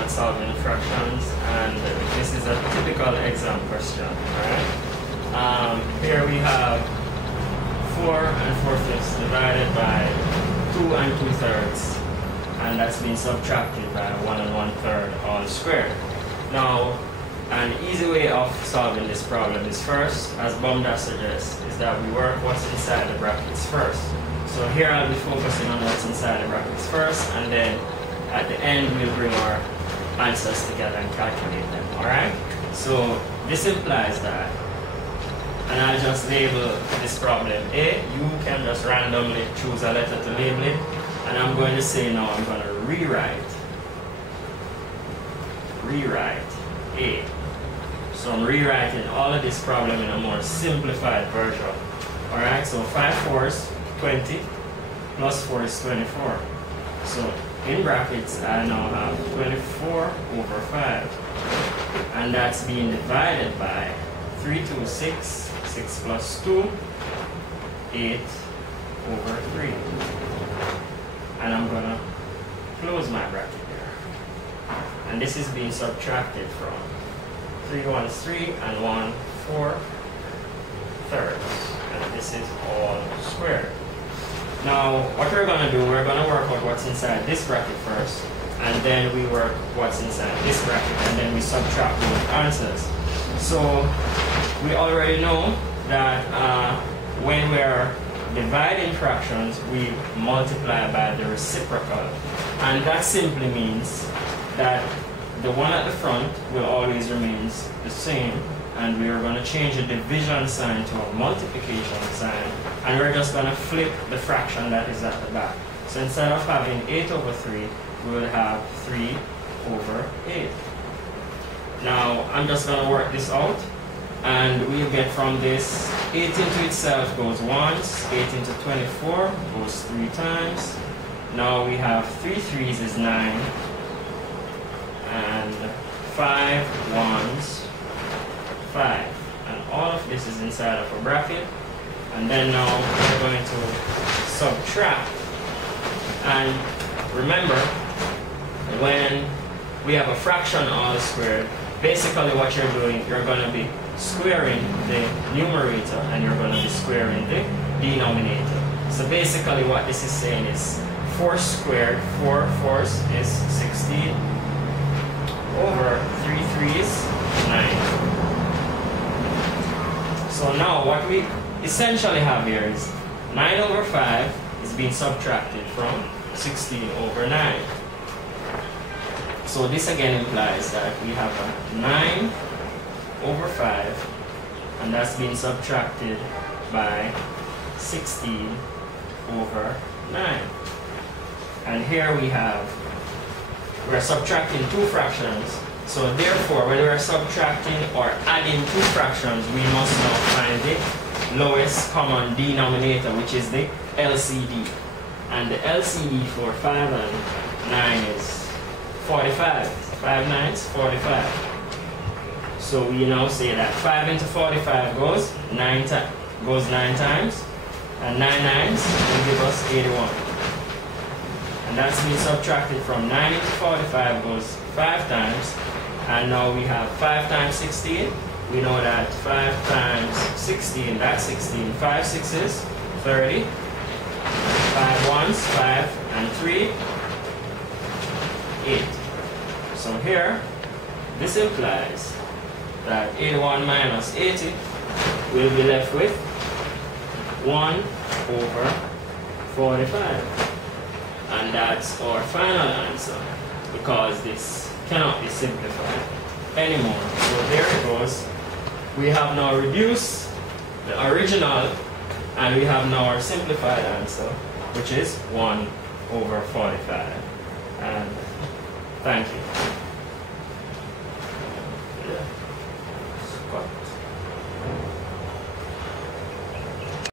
at solving fractions, and this is a typical exam question. Alright? Here we have 4 and 4/5 divided by 2 and 2/3, and that's been subtracted by 1 and 1/3 all squared. Now, an easy way of solving this problem is first, as BOMDAS suggests, is that we work what's inside the brackets first. So here I'll be focusing on what's inside the brackets first, and then at the end we'll bring our answers together and calculate them. Alright? So this implies that, and I'll just label this problem A. You can just randomly choose a letter to label it, and I'm going to say now I'm going to rewrite A. So I'm rewriting all of this problem in a more simplified version. Alright, so 5 4s, 20, plus 4 is 24. So in brackets, I now have 24 over 5. And that's being divided by 3 2 6, 6 plus 2, 8 over 3. And I'm going to close my bracket there. And this is being subtracted from 3 1s 3 and 1 4 thirds. And this is all squared. Now, what we're going to do, we're going to work out what's inside this bracket first, and then we work what's inside this bracket, and then we subtract both answers. So, we already know that when we're dividing fractions, we multiply by the reciprocal. And that simply means that the one at the front will always remain the same, and we are going to change the division sign to a multiplication sign, and we're just going to flip the fraction that is at the back. So instead of having 8 over 3, we will have 3 over 8. Now I'm just going to work this out, and we'll get from this 8 into itself goes once, 8 into 24 goes 3 times. Now we have 3 3s is 9, and 5 1s 5, and all of this is inside of a bracket. And then now we're going to subtract. And remember, when we have a fraction all squared, basically what you're doing, you're going to be squaring the numerator and you're going to be squaring the denominator. So basically what this is saying is 4 squared, 4 fours is 16 over 3 3s 9. So now what we essentially have here is 9 over 5 is being subtracted from 16 over 9. So this again implies that we have a 9 over 5, and that's being subtracted by 16 over 9. And here we're subtracting two fractions. So therefore, when we're subtracting or adding two fractions, we must now find the lowest common denominator, which is the LCD. And the LCD for 5 and 9 is 45. 5 9s, 45. So we now say that 5 into 45 goes 9 times, and 9 9s will give us 81. And that's been subtracted from 9 into 45 goes 5 times. And now we have 5 times 16. We know that 5 times 16, that's 16. 5 6s, 30. 5 1s, 5, and 3, 8. So here, this implies that 81 minus 80 will be left with 1 over 45. And that's our final answer, because this cannot be simplified anymore. So there it goes. We have now reduced the original, and we have now our simplified answer, which is 1 over 45. And thank you.